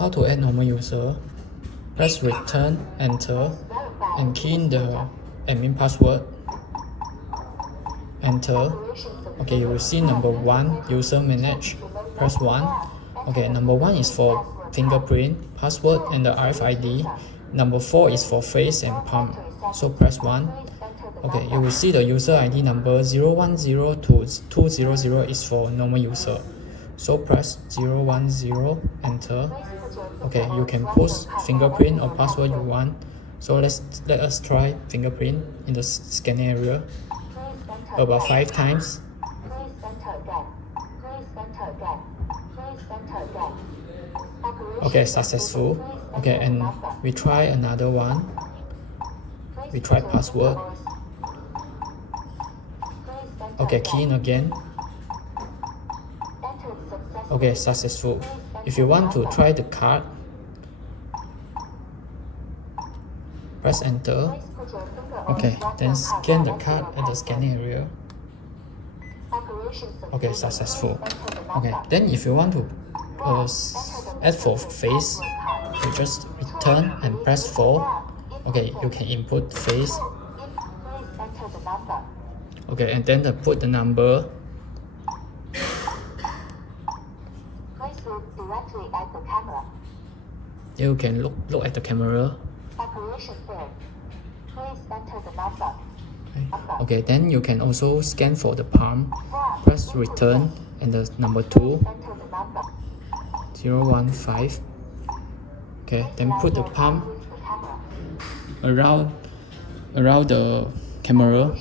How to add normal user? Press return, enter, and key in the admin password. Enter. Okay, you will see number 1, user manage. Press 1. Okay, number 1 is for fingerprint, password, and the RFID. Number 4 is for face and palm. So press 1. Okay, you will see the user ID number 010 to 200 is for normal user. So press 010, enter. Okay, you can post fingerprint or password you want. So let us try fingerprint in the scan area about 5 times. Okay, successful. Okay, and we try another one. We try password. Okay, key in again. Okay, successful. If you want to try the card, press enter. Okay, then scan the card at the scan area. Okay, successful. Okay, then if you want to add for face, you just return and press 4. Okay, you can input face. Okay, and then put the number. You can look at the camera. Okay, then you can also scan for the palm. Press return and the number 2, 015. Okay, then put the palm around the camera.